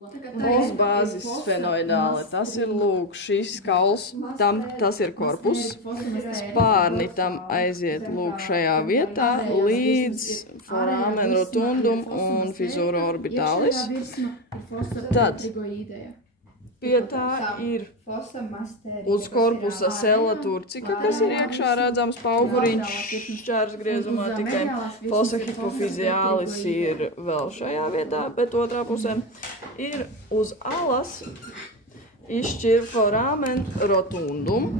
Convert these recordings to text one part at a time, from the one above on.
Mūsu bāzes sfenoidāle, tas ir lūk šis kauls, tas ir korpus, spārni tam aiziet lūk šajā vietā līdz foramen rotundum un fizura orbitalis. Tad pie tā ir uz korpusa sella turcika, kas ir iekšā redzams pauguriņš šķērs griezumā, tikai fossa hipofiziālis ir vēl šajā vietā, bet otrā pusē ir uz alas izšķir foramen rotundum,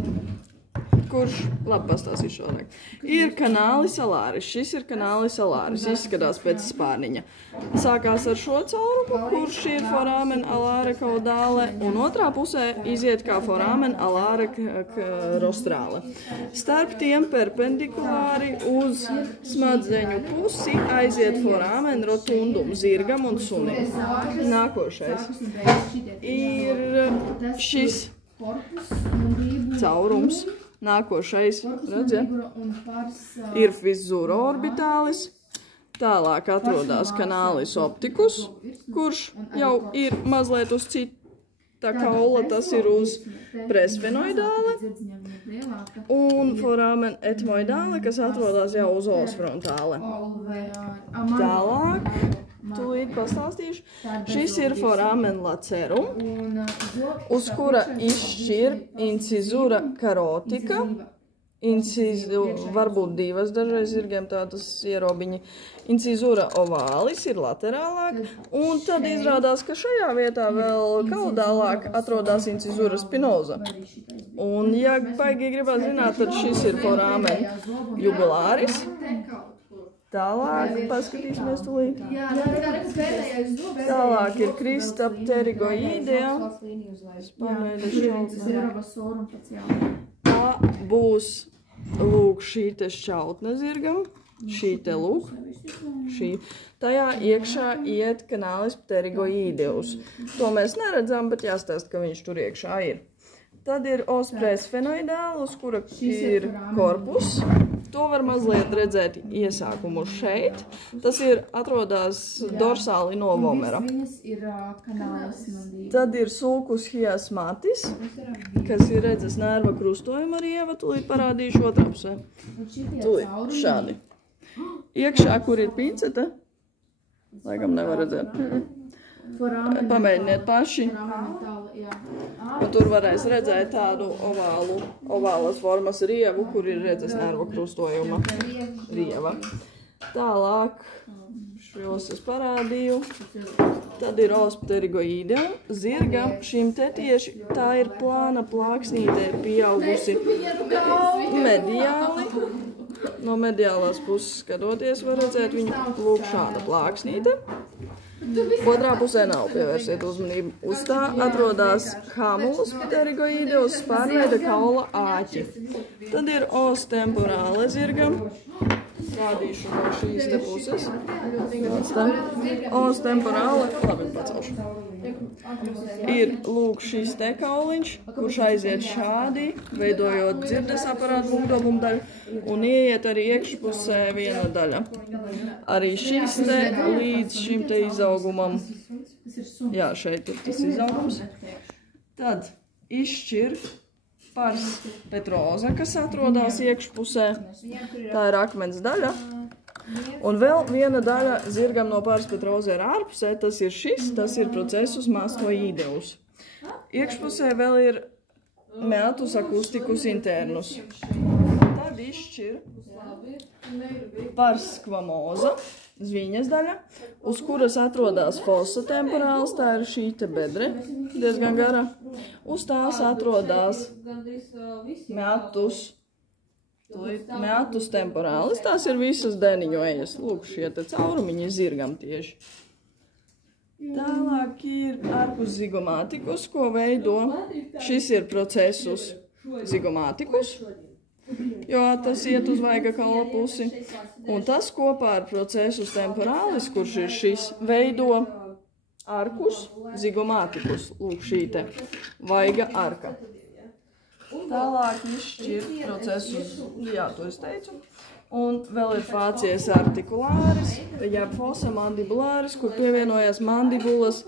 kurš, labi pastāstīšu vēlāk, ir kanālis alāris. Šis ir kanālis alāris, izskatās pēc spārniņa. Sākās ar šo caurumu, kurš ir foramen alāre caudāle, un otrā pusē iziet kā foramen alāre rostrāle. Starp tiem perpendikulāri uz smadzeņu pusi aiziet foramen rotundum zirgam un sunim. Nākošais ir šis caurums. Nākošais, redziet, ir fizura orbitālis, tālāk atrodas kanālis optikus, kurš jau ir mazliet uz cita kaula, tas ir uz presfenoidāle, un foramen etmoidāle, kas atrodas jau uz os frontāle. Tālāk, tūlīt pastāstīšu, šis ir foramen lacerum, uz kura izšķir incizura karotika, varbūt divas dažreiz zirgiem tādas ierobiņi, incizura ovālis ir laterālāk, un tad izrādās, ka šajā vietā vēl kaudālāk atrodas incizura spinoza. Un, ja baigi gribētu zināt, tad šis ir foramen jugulāris. Tālāk, paskatīsimies tūlīt. Tālāk ir krista pterigoīdea. Tā būs, lūk, šī te šķautne zirgam. Šī te, lūk, šī. Tajā iekšā iet kanālis pterigoīdeus. To mēs neredzam, bet jāstāst, ka viņš tur iekšā ir. Tad ir os presfenoidāle, uz kura ir korpus. To var mazliet redzēt iesākumu šeit. Tas ir atrodas dorsāli no vomera. Tad ir sulcus hiasmatis, kas ir redzes nerva krustojuma rieva. Tūlīt parādīšu otrā pusē. Tūlīt, šādi. Iekšā, kur ir pincete, laikam nevar redzēt. Pamēģiniet paši. Un tur varēs redzēt tādu ovālas formas rievu, kur ir redzes nerva krustojuma rieva. Tālāk, šos es parādīju. Tad ir os pterigoīdeum. Zirgam šim te tieši tā ir plāna plāksnīte pieaugusi mediāli. No mediālās puses skatoties var redzēt viņu lūk šāda plāksnīte. Otrā pusē nav, pievērsiet uzmanību. Uz tā atrodas hamulus pterigoīdeus spārnveida kaula āķi. Tad ir os temporāle zirgam. Rādīšu no šīs te puses. Os temporāle, labi, pacelšu. Ir lūk šis te kauliņš, kurš aiziet šādi, veidojot dzirdes aparātu lūgdobumu daļu, un ieiet arī iekšpusē viena daļa. Arī šis te līdz šim te izaugumam, jā, šeit ir tas izaugums. Tad izšķir pars petroza, kas atrodas iekšpusē, tā ir akmens daļa. Un vēl viena daļa zirgam no pars petroza ir ārpusē, tas ir šis, tas ir procesus mastoīdeus. Iekšpusē vēl ir meatus acusticus internus. Tad izšķir pars squamosa, zviņas daļa, uz kuras atrodas fossa temporāls, tā ir šī te bedre, diezgan gara. Uz tās atrodas meatus temporālis, tās ir visas deniņu ejas. Lūk, šie te caurumiņi zirgam tieši. Tālāk ir arcus zygomāticus, ko veido. Šis ir procesus zygomāticus, jo tas iet uz vaiga kaula pusi. Un tas kopā ar procesus temporālis, kurš ir šis, veido arcus zygomāticus. Lūk, šī te vaiga arka. Tālāk izšķir procesus, jā, to es teicu, Un vēl ir facies articulāris, jeb fossa mandibulāris, kur pievienojas mandibulas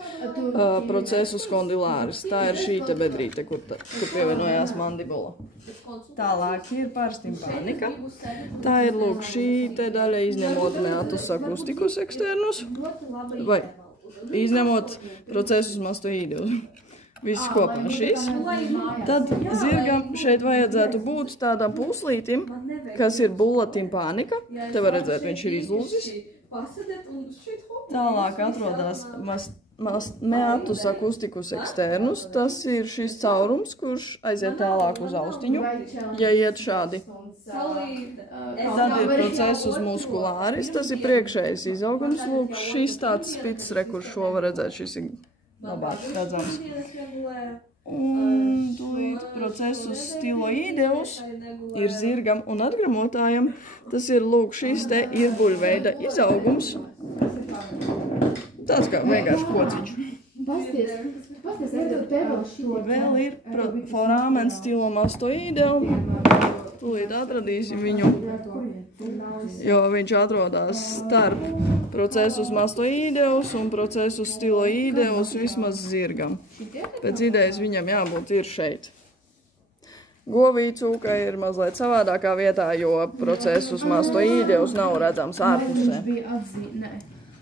procesus condylāris. Tā ir šī te bedrīte, kur pievienojās mandibula. Tālāk ir parastimpānika. Tā ir, lūk, šī te daļa izņemot meatus acusticus externus, vai izņemot procesus mastoīdeus. Viss kopā šīs. Tad zirgam šeit vajadzētu būt tādam puslītim, kas ir bulla timpānika. Te var redzēt, viņš ir izlūzis. Tālāk atrodas meatus acusticus externus. Tas ir šis caurums, kurš aiziet tālāk uz austiņu, ja iet šādi. Tad ir procesus muskulāris, tas ir priekšējais izaugums. Lūk, šis tāds spits, kurš šo var redzēt, šis ir labāk redzams. Un tūlīt procesus stiloīdeus ir zirgam un atgramotājam. Tas ir, lūk, šis te irbuļveida izaugums. Tāds kā vienkārši kociņš. Vēl ir foramen stilomastoīdeum. Tūlīt atradīsim viņu, jo viņš atrodas starp procesus mastoīdeus un procesus stiloīdeus vismaz zirgam. Pēc idejas viņam jābūt ir šeit. Govī cūka ir mazliet savādākā vietā, jo procesus mastoīdeus nav redzams ārpusē.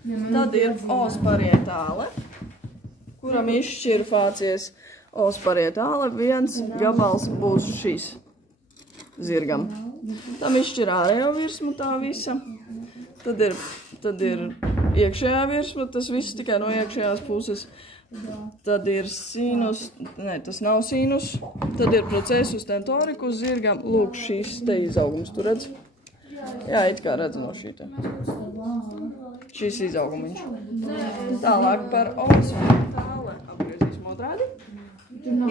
Tad ir os parietāle, kuram izšķir facies os parietāle. Viens gabals būs šis zirgam. Tam izšķir ārējo virsmu tā visa. Tad ir iekšējā virsma, tas viss tikai no iekšējās puses. Tad ir sinus, ne, tas nav sinus. Tad ir procesus tentoricus zirgam. Lūk, šīs te izaugums, tu redz? Jā, it kā redz no šī te. Šis izaugumiņš. Tālāk par os frontāle. Apgriezīsim otrādi.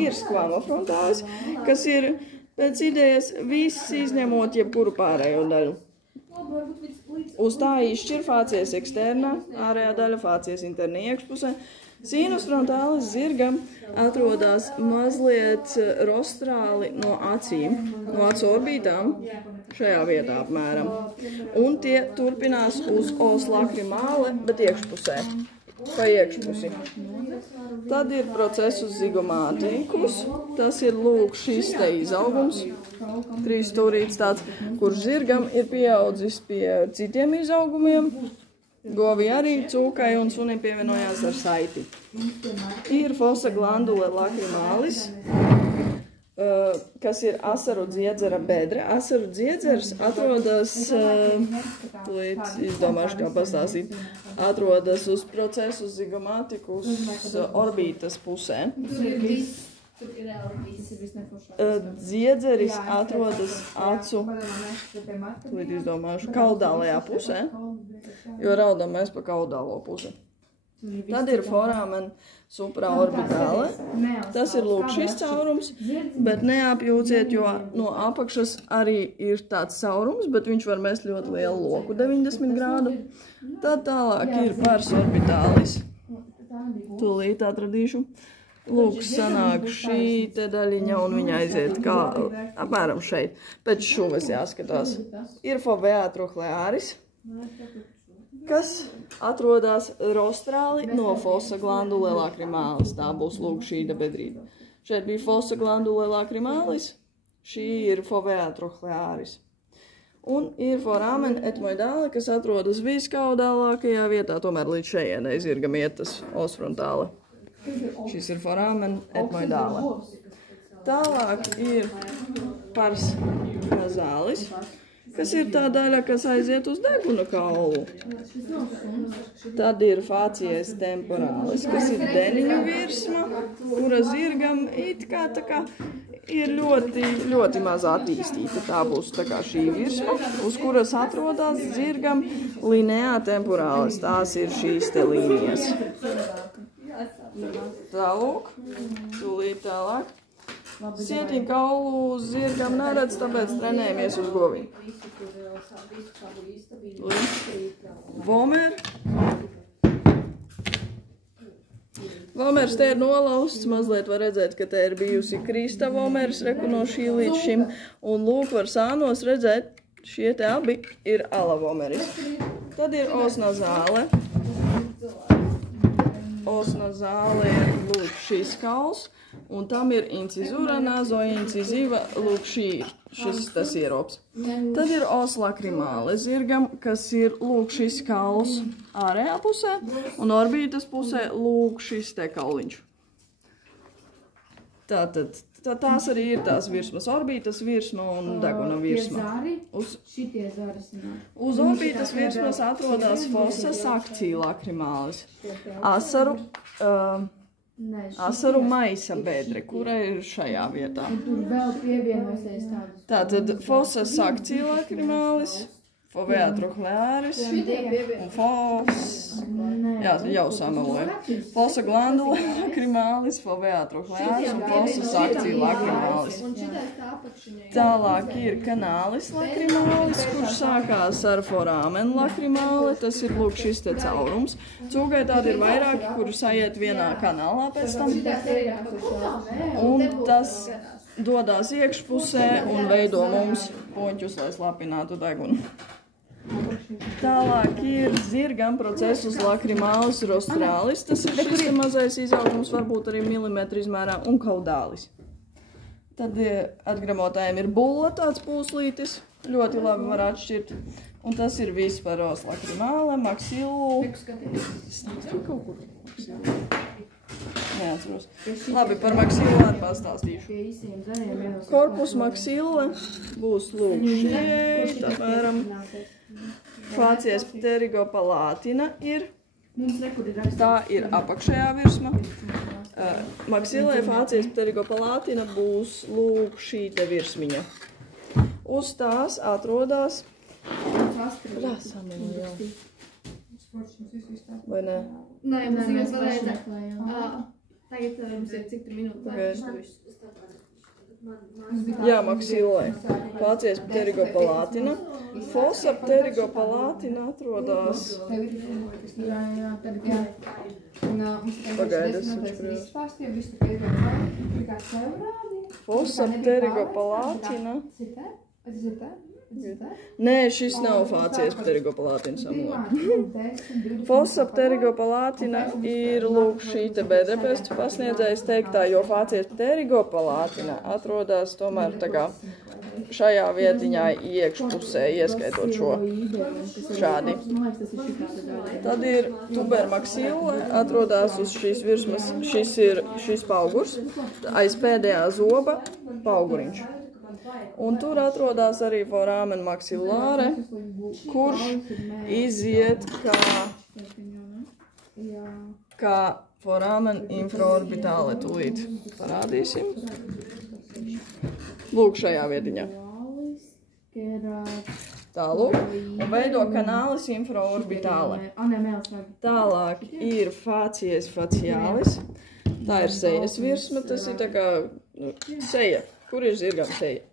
Ir skvama frontālis, kas ir pēc idejas viss izņemot jebkuru pārējo daļu. Uz tā izšķir facies eksternā, ārējā daļa facies interni iekšpusē. Sinus frontālis zirgam atrodas mazliet rostrāli no acīm, no acu orbītām, šajā vietā apmēram. Un tie turpinās uz os lacrimāle, bet iekšpusē, pa iekšpusi. Tad ir procesus zigomātikus, tas ir, lūk, šis te izaugums, trīs stūrīts tāds, kurš zirgam ir pieaudzis pie citiem izaugumiem. Govī arī cūkai un sunim pievienojās ar saiti. Ir fossa glandule lacrimālis, kas ir asaru dziedzera bedre. Asaru dziedzers atrodas, izdomāšu kā pastāstīt, atrodas uz procesus zigomātikus orbītas pusē. Dziedzeris atrodas acu, izdomāšu, kaudālajā pusē, jo raudam mēs pa kaudālo pusi. Tad ir foramen supraorbitāle. Tas ir, lūk, šis caurums, bet neapjūciet, jo no apakšas arī ir tāds caurums, bet viņš var mest ļoti lielu loku, 90 grādu. Tad tālāk ir pars orbitālis. Tūlīt atradīšu. Lūk, sanāk šī te daļiņa un viņa aiziet kā apmēram šeit. Pēc šuves jāskatās. Ir fovea trochlearis, kas atrodas rostrāli no fossa glandule lacrimālis. Tā būs, lūk, šī bedrīte. Šeit bija fossa glandule lacrimālis, šī ir fovea trochlearis. Un ir foramen etmoidāle, kas atrodas viskaudālākajā vietā, tomēr līdz šejienai zirgam iet tas os frontāle. Šis ir foramen etmoidāle. Tālāk ir pars nazālis, kas ir tā daļa, kas aiziet uz deguna kaulu. Tad ir facies temporālis, kas ir deniņu virsma, kura zirgam it kā tā kā ir ļoti, ļoti maz attīstīta. Tā būs tā kā šī virsma, uz kuras atrodas zirgam linea temporālis. Tās ir šīs te līnijas. Tālūk, tūlīt tālāk. Sietiņu kaulu zirgam neredz, tāpēc trenējamies uz govīm. Vomer. Vomers te ir nolausts, mazliet var redzēt, ka te ir bijusi krista vomers, reku no šī līdz šim. Un lūk, var sānos redzēt, Šie te abi ir alavomeris. Tad ir osnazāle. Osnazāle ir, lūk, šis kauls, un tam ir incizūra, nazoincizīva, lūk, šis tas ierops. Tad ir os lakrimāle zirgam, kas ir, lūk, šis kauls ārējā pusē, un orbītas pusē, lūk, šis te kauliņš. Tātad, tās arī ir tās virsmas, orbītas virsma un deguna virsma. Uz orbītas virsmas atrodas fossa sakcija lakrimālis, asaru maisa bedre, kura ir šajā vietā. Tātad fossa sakcija lakrimālis, fovea trochlearis un jau sameloju. Fossa glandula lakrimālis, fovea trochlearis un fossa sakcija lakrimālis. Tālāk ir kanālis lakrimālis, kurš sākās ar foramen lakrimāli. Tas ir, lūk, šis te caurums. Cūgai tādi ir vairāki, kuri saiet vienā kanālā pēc tam. Un tas dodās iekšpusē un veido mums poņķus, lai slapinātu degunu. Tālāk ir zirgam procesus lakrimālis rostralis. Tas ir šis mazais izaugums, varbūt arī milimetru izmērā, un kaudālis. Tad atgramotājiem ir bulla, tāds pūslītis. Ļoti labi var atšķirt. Un tas ir viss par os lakrimāle, maksilu. Es nezinu kaut kur maksilu. Neatceros. Labi, par maksilu arī pastāstīšu. Korpus maksila būs lūk šeit, apmēram. Fācies pterigopalātina ir. Tā ir apakšējā virsma. Maksilē fācies pterigopalātina būs lūk šī te virsmiņa. Uz tās atrodas. Vai ne? Nē, mēs pašmeklējām. Tagad mums ir cik minūtes. Jā, maksilē. Fācies pterigopalātina. Fossa pterigopalātina atrodas. Pagaidas. Fossa pterigopalātina. Nē, šis nav fācies pterigopalātina samola. Fossa pterigopalātina ir lūk šī te bedrepestu pasniedzējs teiktā, jo fācies pterigopalātina atrodas tomēr tā kā šajā vietiņā iekšpusē, ieskaitot šo šādi. Tad ir tubermaksila, atrodas uz šīs virsmas, šis ir šis paugurs, aiz pēdējā zoba pauguriņš. Un tur atrodas arī foramen maxillare, kurš iziet kā foramen infraorbitāle. Tūlīt parādīsim. Lūk šajā vietiņā. Tālūk. Un veido kanālis infraorbitāle. Tālāk ir fācies facialis. Tā ir sejas virsma, tas ir tā kā seja. Kur ir zirgam seja?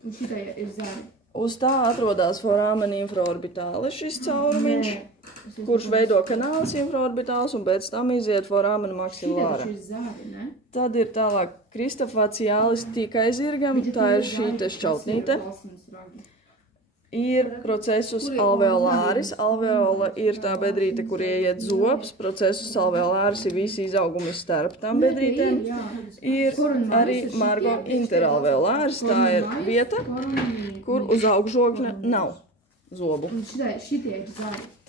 Uz tā atrodas foramen infraorbitāle šis caurumiņš, kurš veido kanālis infraorbitāls un pēc tam iziet foramen maxillare. Tad ir tālāk crista facialis tikai zirgam, tā ir šī te šķautnīte. Ir procesus alveolāris. Alveola ir tā bedrīte, kur ieiet zobs. Procesus alveolāris ir visi izaugumi starp tām bedrītēm. Ir arī margo interalveolāris. Tā ir vieta, kur uz augšžokļa nav zobu.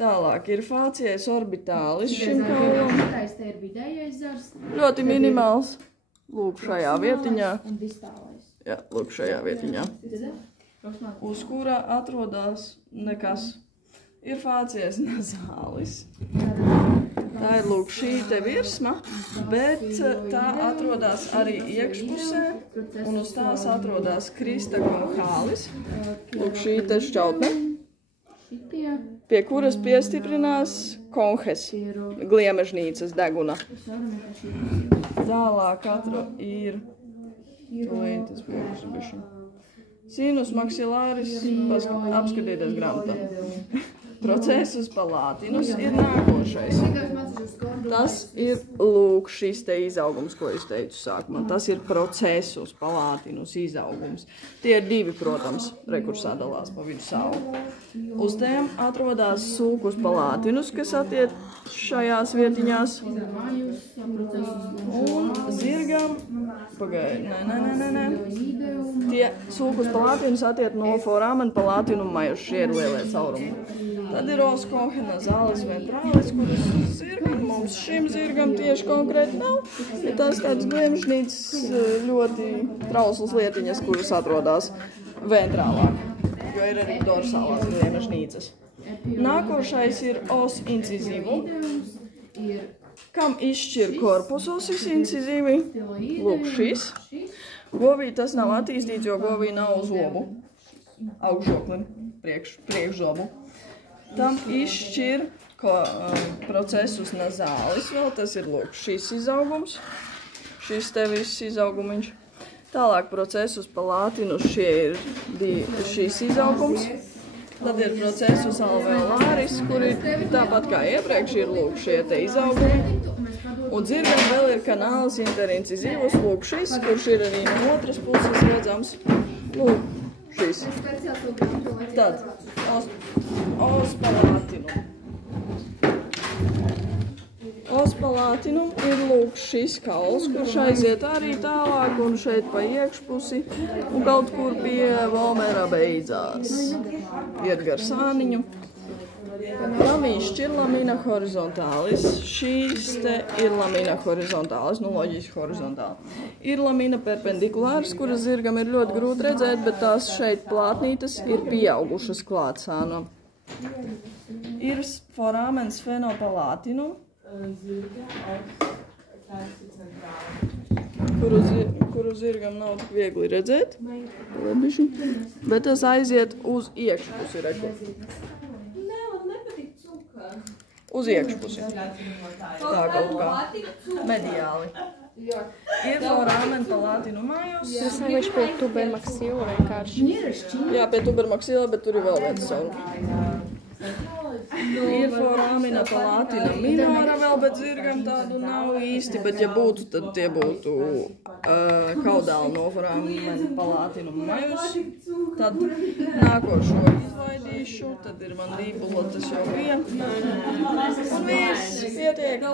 Tālāk ir fācies orbitālis šim kaulam. Ļoti minimāls. Lūk šajā vietiņā. Jā, lūk šajā vietiņā. Uz kurā atrodas nekas. Ir fācies nazālis. Tā ir lūk šī te virsma, bet tā atrodas arī iekšpusē, un uz tās atrodas crista conchalis. Lūk šī te šķautne, pie kuras piestiprinās konhes, gliemežnīcas deguna. Tālāk ir sinus maxillāris, apskatīties grāmatā. Procesus palatinus ir nākošais. Tas ir, lūk, šis te izaugums, ko es teicu sākumā. Tas ir procesus palatinus izaugums. Tie ir divi, protams, rekursā dalās pa vidu savu. Uz tiem atrodās sulcus palatinus, kas attiec šajās vietiņās. Un zirgam, nē. Tie sulcus palatinus attiec no foramen palatinum majus, šie ir lielie caurumi. Tad ir os cohenazalis ventralis, kuras mums šim zirgam tieši konkrēti nav. Ir tās tāds glemžnīts ļoti trauslas lietiņas, kuras atrodās ventrālā, jo ir arī dorsālās glemžnīcas. Nākošais ir os incizivu, kam izšķir korpus osis incizivi. Lūk, šis. Govī tas nav attīstīts, jo govī nav zobu, augšžoklim, priekšzobu. Tam izšķir procesus nazālis vēl, tas ir, lūk, šis izaugums, šis te viss izaugumiņš. Tālāk procesus palatinus, šis izaugums. Tad ir procesus alveolāris, kur ir tāpat kā iepriekš ir, lūk, šie te izaugumi. Un zirgam vēl ir kanāls interincizivus, lūk, šis, kurš ir arī no otras puses redzams. Lūk, šis. Tad os palatinum. Os palatinum ir, lūk, šis kauls, kurš aiziet arī tālāk un šeit pa iekšpusi un kaut kur pie Volmera beidzās. Iet gar sāniņu. Tam izšķir lamina horizontālis. Šīs te ir lamina horizontālis, nu loģiski horizontāli. Ir lamina perpendikulāris, kuras zirgam ir ļoti grūti redzēt, bet tās šeit plātnītes ir pieaugušas klāt sānam. Ir foramen sfenopalatinum, kuru zirgam nav tik viegli redzēt, bet tas aiziet uz iekšpusi, reku. Uz iekšpusi. Tā kaut kā mediāli. Ir foramen palatinum majus. Tas nevieš pie tubermaxila vienkārši. Jā, pie tubermaxila, bet tur ir vēl viens savu. Ir foramina palatina minora vēl, bet zirgam tādu nav īsti, bet ja būtu, tad tie būtu kaudāli no foramina palatinum majus. Tad nākošo izlaidīšu, tad ir mandibula, tas jau bija. Un viss, pietiek.